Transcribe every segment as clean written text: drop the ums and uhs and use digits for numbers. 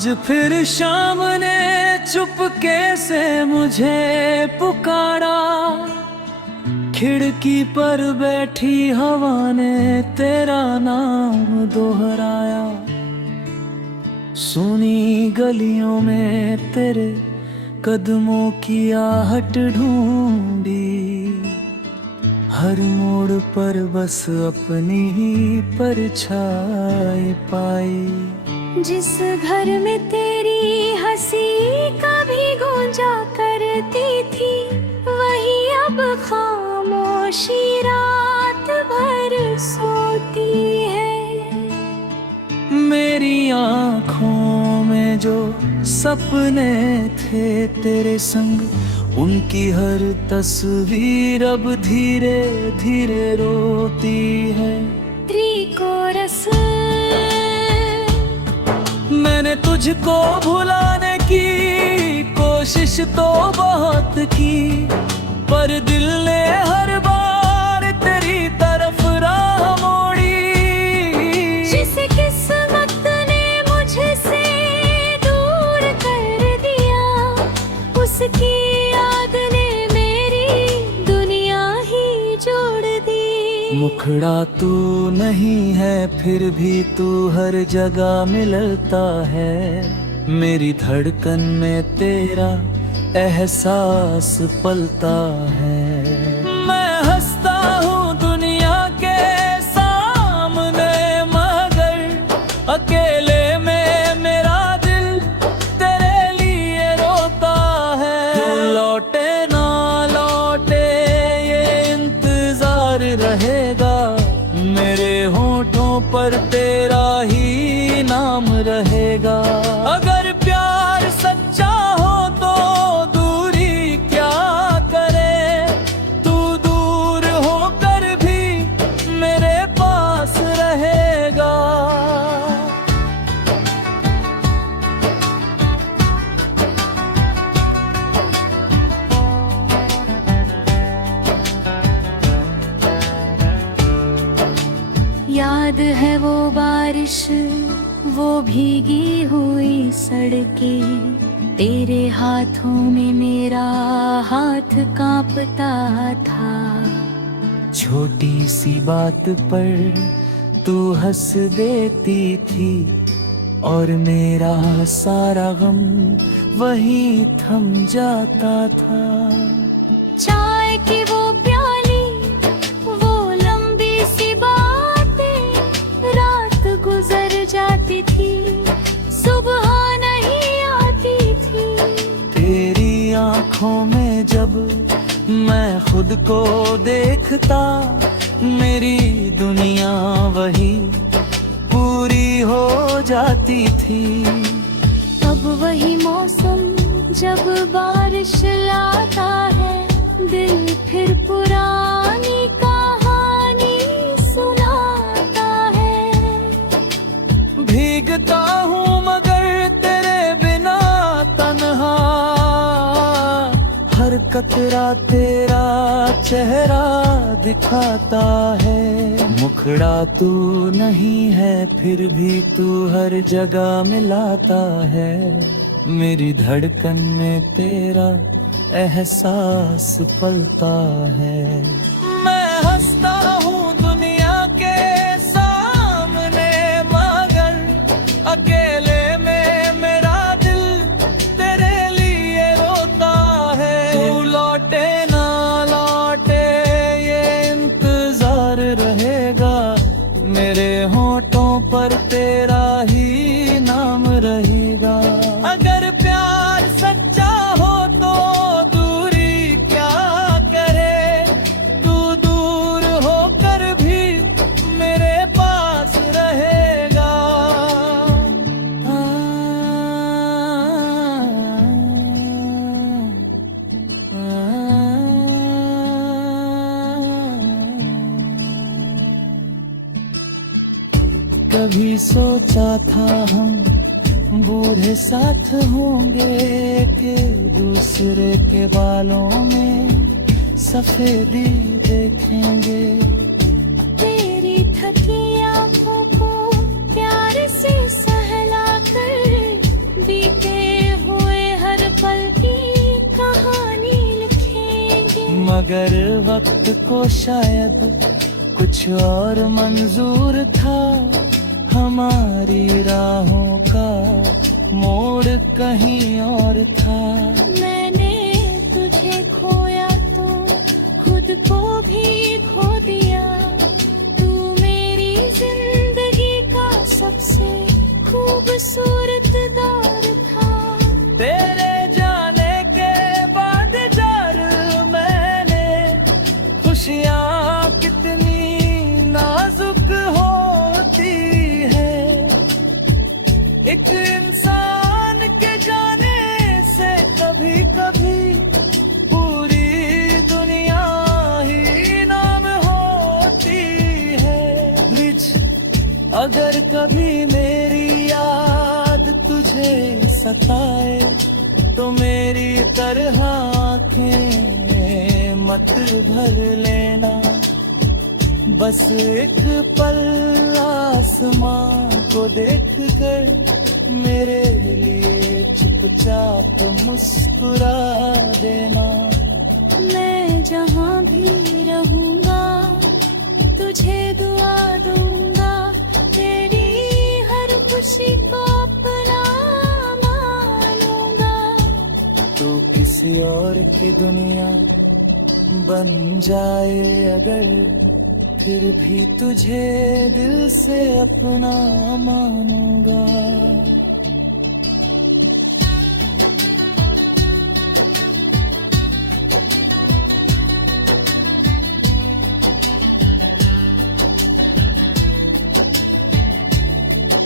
आज फिर शाम ने चुपके से मुझे पुकारा, खिड़की पर बैठी हवा ने तेरा नाम दोहराया। सुनी गलियों में तेरे कदमों की आहट ढूंढी, हर मोड़ पर बस अपनी ही परछाई पाई। जिस घर में तेरी हंसी कभी गूंजा करती थी, वही अब खामोशी रात भर सोती है। मेरी आँखों में जो सपने थे तेरे संग, उनकी हर तस्वीर अब धीरे धीरे रोती है। त्रिकोरस मैंने तुझको भुलाने की कोशिश तो बहुत की, पर दिल ने हर बार तेरी तरफ राह मोड़ी। जिस किस्मत ने मुझसे दूर कर दिया, उसकी याद ने मेरी दुनिया ही जोड़ दी। मुखड़ा तू नहीं है फिर भी तू हर जगह मिलता है। मेरी धड़कन में तेरा एहसास पलता है। मैं हंसता हूँ दुनिया के सामने, मगर अकेले में मेरा दिल तेरे लिए रोता है। तू लौटे ना लौटे ये इंतजार रहेगा, मेरे होठों पर तेरा ही नाम रहेगा। अगर प्यार सच्चा हो तो दूरी क्या करे, तू दूर होकर भी मेरे पास रहेगा। याद है वो बारिश, वो भीगी हुई सड़कें, तेरे हाथों में मेरा हाथ कांपता था। छोटी सी बात पर तू हंस देती थी, और मेरा सारा गम वही थम जाता था। चाय की वो प्याली, वो लंबी सी बातें, रात गुजर जाती थी, सुबह नहीं आती थी। तेरी आँखों में जब मैं खुद को देखता, मेरी दुनिया वही पूरी हो जाती थी। अब वही मौसम जब बारिश लाता है, दिल फिर पुरानी कहानी सुनाता है। भीगता हूँ मगर तेरे बिना तन्हा, हर कतरा तेरा चेहरा दिखाता है। मुखड़ा तू नहीं है फिर भी तू हर जगह मिलाता है। मेरी धड़कन में तेरा एहसास पलता है। मैं हंसता हूँ दुनिया के सामने, मगर अकेले में मेरा दिल तेरे लिए रोता है। तू लौटे ना लौटे ये इंतजार रहेगा, मेरे होठों पर तेरा ही नाम रहेगा। अगर प्यार सच्चा हो तो दूरी क्या करे, तू दूर होकर भी मेरे पास रहेगा। कभी सोचा था हम बूढ़े साथ होंगे, कि दूसरे के बालों में सफेदी देखेंगे। तेरी थकी आंखों को प्यार से सहला कर मगर वक्त को शायद कुछ और मंजूर था, हमारी राहों का मोड़ कहीं और था। मैंने तुझे खोया तो खुद को भी खो दिया, तू मेरी जिंदगी का सबसे खूबसूरत दौर था। तेरे जाने के बाद जार मैंने खुशियाँ कितनी नाजुक होती है, एक इंसान के जाने से कभी कभी पूरी दुनिया ही नाम होती है। ब्रिज, अगर कभी मेरी याद तुझे सताए तो मेरी तरह आँखें मत भर लेना, बस एक पल आसमां को देख कर मेरे लिए चुपचाप मुस्कुरा देना। मैं जहाँ भी रहूँगा तुझे दुआ दूँगा, तेरी हर खुशी को अपना मानूँगा। तो किसी और की दुनिया बन जाए अगर, फिर भी तुझे दिल से अपना मानूंगा।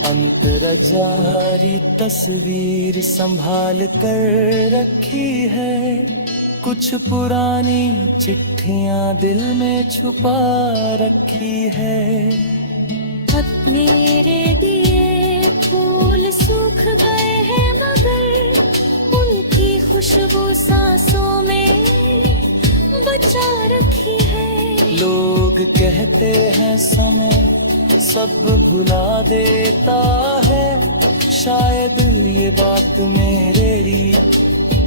अंतरजारी तस्वीर संभाल कर रखी है, कुछ पुरानी चिट्ठियां दिल में छुपा रखी है। मेरे दिए फूल सूख गए हैं मगर उनकी खुशबू सांसों में बचा रखी है। लोग कहते हैं समय सब भुला देता है, शायद ये बात मेरे लिए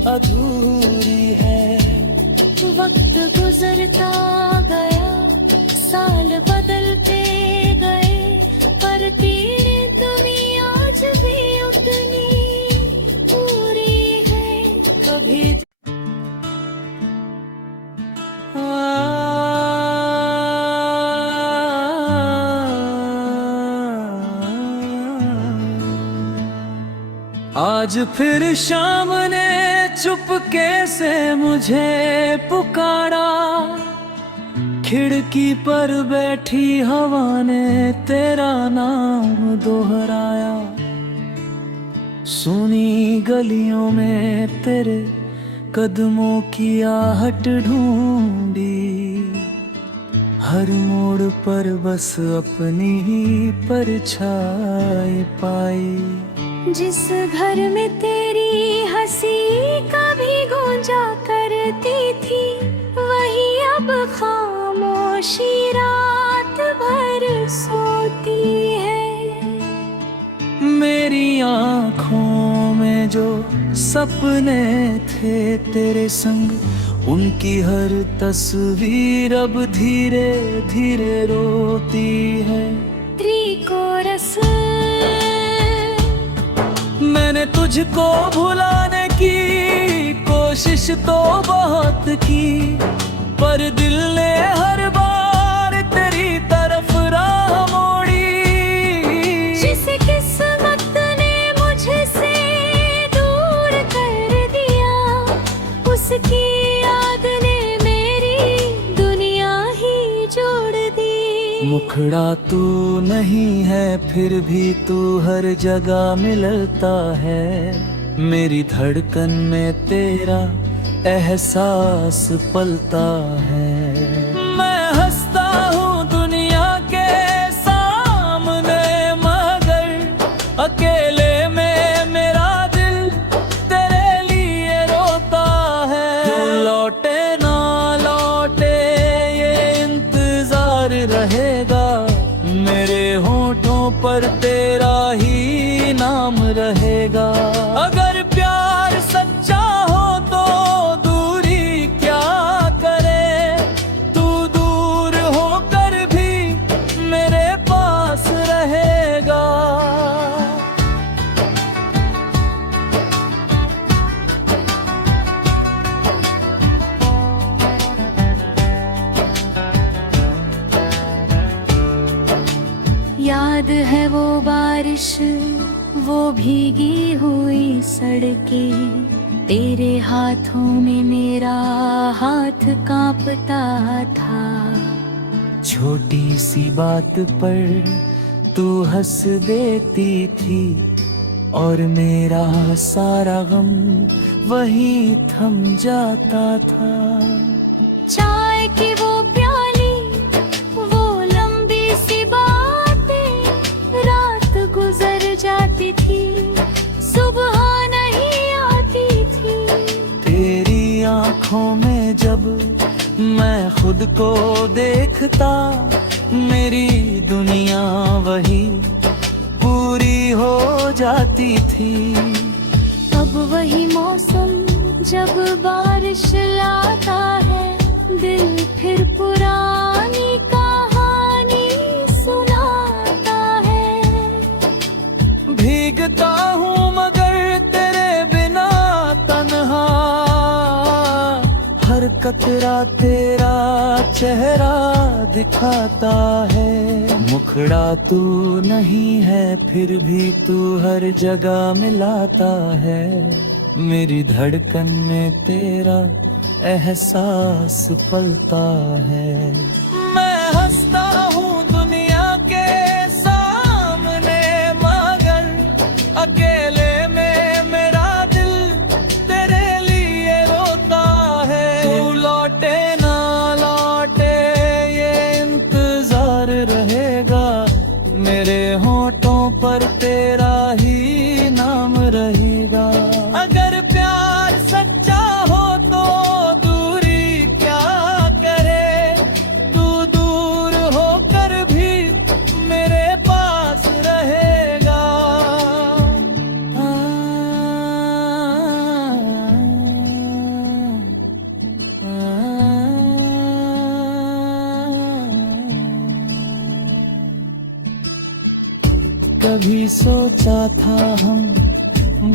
अधूरी है। वक्त गुजरता गया, साल बदलते गए, पर तेरी दुनिया आज भी उतनी पूरी है। कभी आज फिर शाम ने चुपके से मुझे पुकारा, खिड़की पर बैठी हवा ने तेरा नाम दोहराया। सुनी गलियों में तेरे कदमों की आहट ढूंढी, हर मोड़ पर बस अपनी ही परछाई पाई। जिस घर में तेरी हंसी कभी गूंजा करती थी, वही अब खामोशी रात भर सोती है। मेरी आँखों में जो सपने थे तेरे संग, उनकी हर तस्वीर अब धीरे धीरे रोती है। त्रिकोरस मैंने तुझको भुलाने की कोशिश तो बहुत की, पर दिल ने हर बार तेरी तरफ राह मोड़ी। जिस किस्मत ने मुझे से दूर कर दिया, उसकी याद ने मेरी दुनिया ही जोड़ दी। मुखड़ा तू नहीं है फिर भी तू हर जगह मिलता है, मेरी धड़कन में तेरा एहसास पलता है। मैं हंसता हूँ दुनिया के सामने, मगर अकेले में मेरा दिल तेरे लिए रोता है। तू लौटे ना लौटे ये इंतजार रहेगा, मेरे होठों पर तेरा ही नाम रहेगा। अगर प्यार सच्चा हो तो दूरी क्या करे, है वो बारिश, वो भीगी हुई सड़कें, तेरे हाथों में मेरा हाथ कांपता था। छोटी सी बात पर तू हंस देती थी और मेरा सारा गम वही थम जाता था। चाय की वो प्याली, वो लंबी सी बातें, रात गुजर जाती थी, सुबह नहीं आती थी। तेरी आंखों में जब मैं खुद को देखता, मेरी दुनिया वही पूरी हो जाती थी। अब वही मौसम जब बारिश लाता है, दिल फिर पुरानी कहानी सुनाता है। भीगता हूँ मगर तेरे बिना तन्हा, हर कतरा तेरा चेहरा दिखाता है। मुखड़ा तू नहीं है फिर भी तू हर जगह मिलाता है। मेरी धड़कन में तेरा एहसास पलता है। मैं हंसता हूँ दुनिया के सामने मगर अकेले में मेरा दिल तेरे लिए रोता है। तू लौटे ना लौटे ये इंतजार रहेगा, मेरे होठों पर तेरा ही नाम रहेगा। अगर प्यार सच्चा हो तो दूरी क्या करे, तू दूर होकर भी मेरे पास रहेगा। कभी सोचा था हम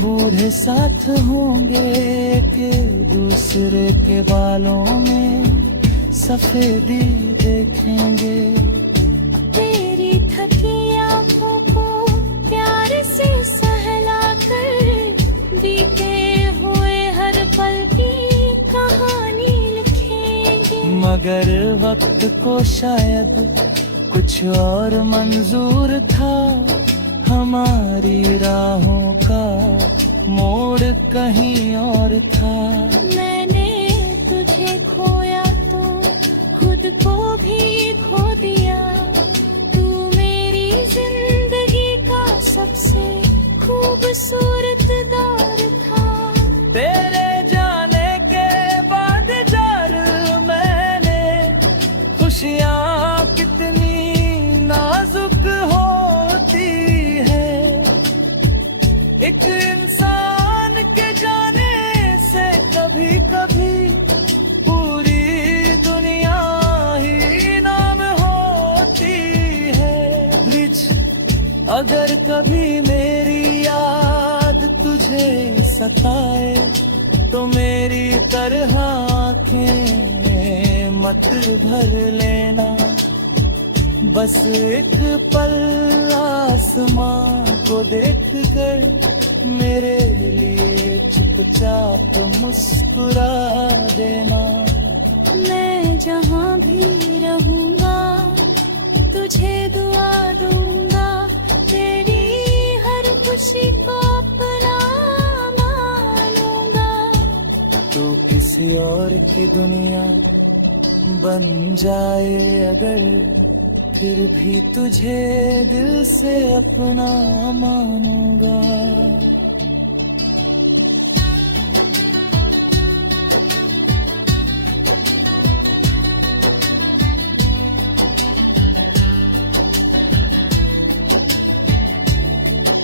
बूढ़े साथ होंगे कि दूसरे के बालों में सफेदी देखेंगे। तेरी थकी आंखों को प्यार से सहला कर, बीते हुए हर पल की कहानी लिखेंगे। मगर वक्त को शायद कुछ और मंजूर था, हमारी राहों का मोड़ कहीं और था। मैंने तुझे खोया तो खुद को भी खो दिया, तू मेरी जिंदगी का सबसे खूबसूरत दौर था। तेरे जाने के बाद जार मैंने खुशियाँ कितनी नाजुक होती है। एक इंसान के जाने से कभी कभी पूरी दुनिया ही नाम होती है। ब्रिज अगर कभी मेरी याद तुझे सताए तो मेरी तरह आँखें मत भर लेना। बस एक पल आसमां को देख कर मेरे लिए चुपचाप मुस्कुरा देना। मैं जहाँ भी रहूँगा तुझे दुआ दूँगा, तेरी हर खुशी को अपना मानूँगा। तू किसी और की दुनिया बन जाए अगर, फिर भी तुझे दिल से अपना मानूंगा।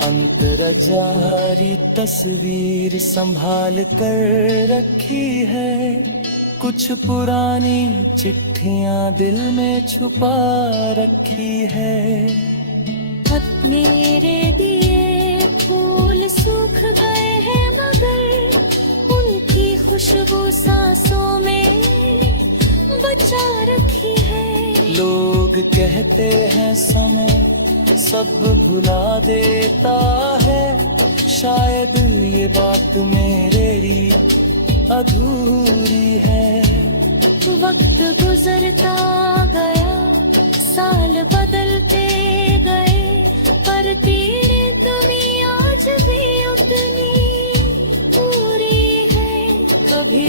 अंतरजारी तस्वीर संभाल कर रखी है, कुछ पुरानी चिट्ठियां दिल में छुपा रखी है। मेरे दिए फूल सूख गए हैं मगर उनकी खुशबू सांसों में बचा रखी है। लोग कहते हैं समय सब भुला देता है। शायद ये बात मेरे लिए अधूरी है। वक्त गुजरता गया, साल बदलते गए, पर तेरी दुनिया आज भी उतनी पूरी है। कभी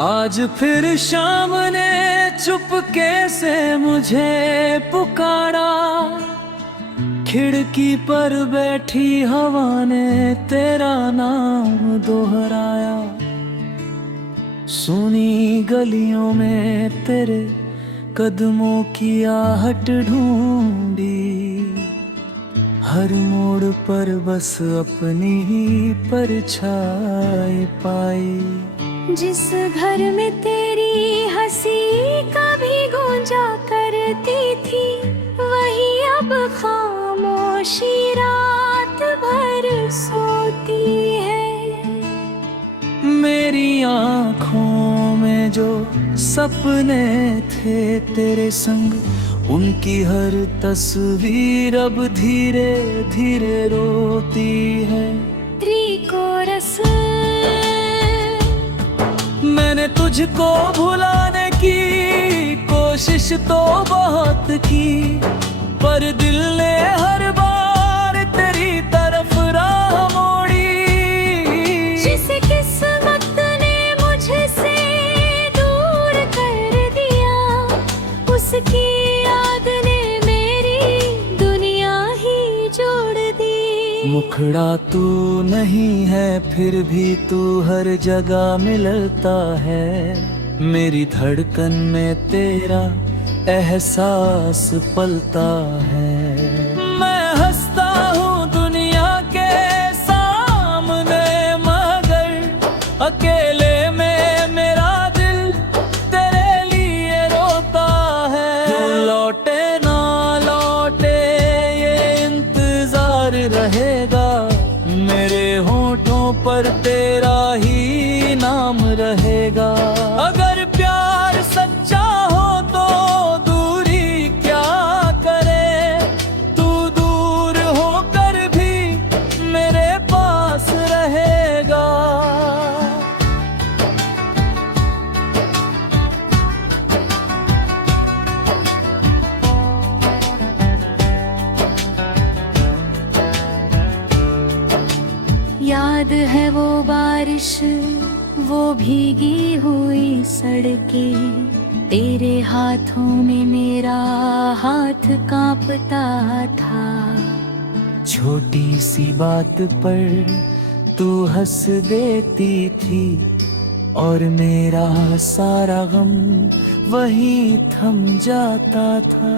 आज फिर शाम ने चुपके से मुझे पुकारा। खिड़की पर बैठी हवा ने तेरा नाम दोहराया। सुनी गलियों में तेरे कदमों की आहट ढूंढी। हर मोड़ पर बस अपनी ही परछाई पाई। जिस घर में तेरी हंसी कभी गूंजा करती थी, वही अब खामोशी रात भर सोती है। मेरी आँखों में जो सपने थे तेरे संग, उनकी हर तस्वीर अब धीरे धीरे रोती है। त्रिकोरस मैंने तुझको भुलाने की कोशिश तो बहुत की, पर दिल ने हर बार तेरी तरफ राह मोड़ी। जिस किस्मत ने मुझसे दूर कर दिया, उसकी याद ने मेरी दुनिया ही जोड़ दी। मुखड़ा तू नहीं है फिर भी तू हर जगह मिलता है। मेरी धड़कन में तेरा एहसास पलता है। मैं हंसता हूँ दुनिया के सामने, मगर अकेले में मेरा दिल तेरे लिए रोता है। तू लौटे ना लौटे ये इंतजार रहेगा, मेरे होठों पर तेरा ही नाम रहेगा। अगर प्यार सच्चा हो तो दूरी क्या करे, तू दूर होकर भी मेरे पास रहेगा। याद है वो बारिश, वो भीगी हुई सड़कें, तेरे हाथों में मेरा हाथ कांपता था। छोटी सी बात पर तू हंस देती थी, और मेरा सारा गम वहीं थम जाता था।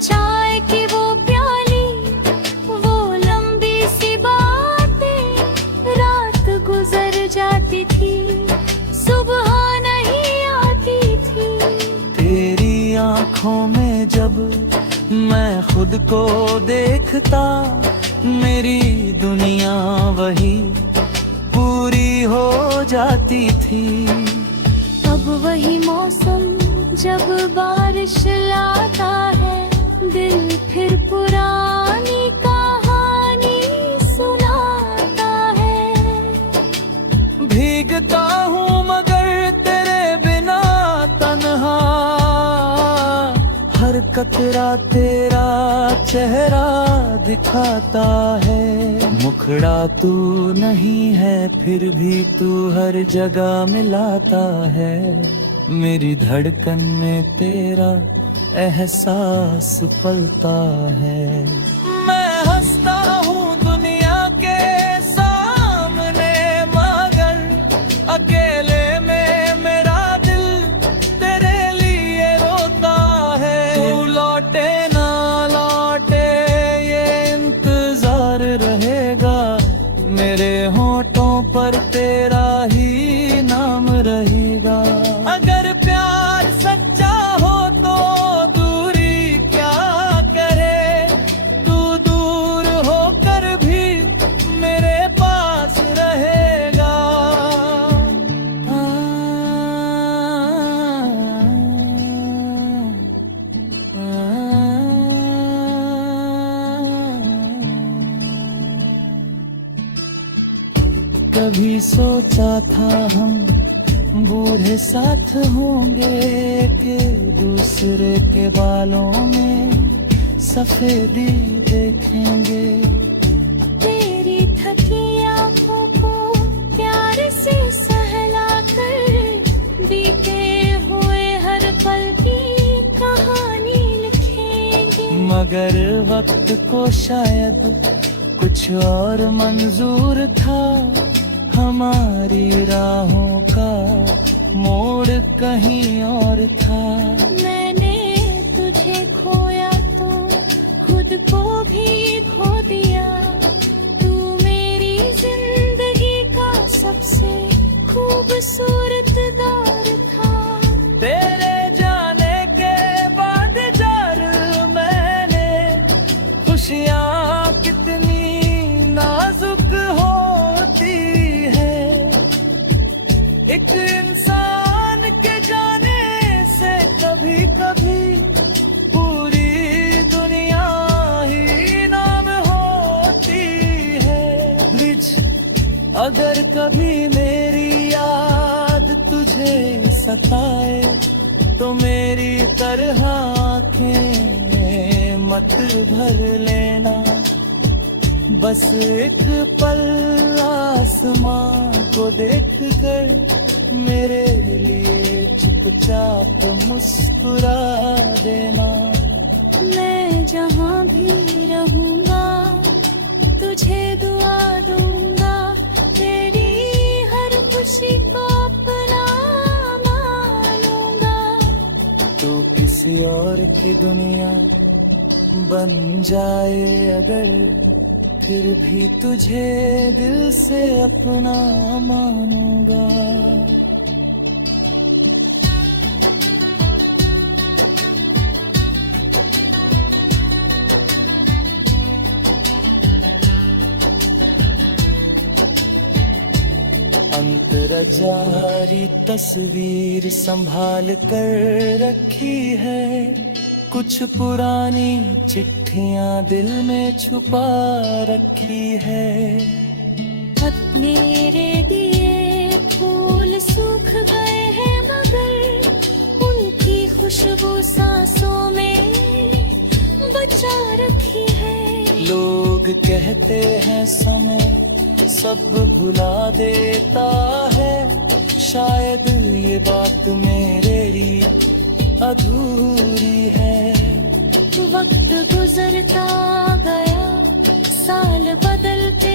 चाय की वो प्याली, वो लंबी सी बातें, रात गुजर जाती थी, सुबह नहीं आती थी। तेरी आँखों में जब मैं खुद को देखता, मेरी दुनिया वही पूरी हो जाती थी। अब वही मौसम जब बारिश लाता है, दिल फिर पुरानी कहानी सुनाता है। भीगता हूँ मगर तेरे बिना तन्हा, हर कतरा तेरा चेहरा दिखाता है। मुखड़ा तू नहीं है फिर भी तू हर जगह मिलाता है। मेरी धड़कन में तेरा एहसास पलता है। मैं हंसता हूँ दुनिया के सामने, मगर अकेले में मेरा दिल तेरे लिए रोता है। तू लौटे ना लौटे ये इंतजार रहेगा, मेरे होठों पर तेरा ही नाम रहेगा। अगर प्यार सच्चा हो तो दूरी क्या करे, तू कभी सोचा था हम बूढ़े साथ होंगे कि दूसरे के बालों में सफेदी देखेंगे। तेरी थकी आंखों को प्यार से सहला कर बीते हुए हर पल की कहानी लिखेंगे। मगर वक्त को शायद कुछ और मंजूर था, हमारी राहों का मोड़ कहीं और था। मैंने तुझे खोया तो खुद को भी खो दिया। तू मेरी जिंदगी का सबसे खूबसूरत दौर था। तेरे जाने के बाद जार मैंने खुशियाँ कितनी नाजुक होती है। एक इंसान के जाने से कभी कभी पूरी दुनिया ही नाम होती है। ब्रिज, अगर कभी मेरी याद तुझे सताए तो मेरी तरह आँखें मत भर लेना। बस एक पल आसमां को देखकर मेरे लिए चुपचाप मुस्कुरा देना। मैं जहाँ भी रहूँगा तुझे दुआ दूँगा। तेरी हर खुशी को अपना मानूँगा। तो किसी और की दुनिया बन जाए अगर, फिर भी तुझे दिल से अपना मानूंगा। अंतरजारी तस्वीर संभाल कर रखी है, कुछ पुरानी चिट्ठियां दिल में छुपा रखी है। मेरे दिए फूल सूख गए हैं मगर उनकी खुशबू सांसों में बचा रखी है। लोग कहते हैं समय सब भुला देता है, शायद ये बात मेरे लिए अधूरी है। वक्त गुजरता गया, साल बदलते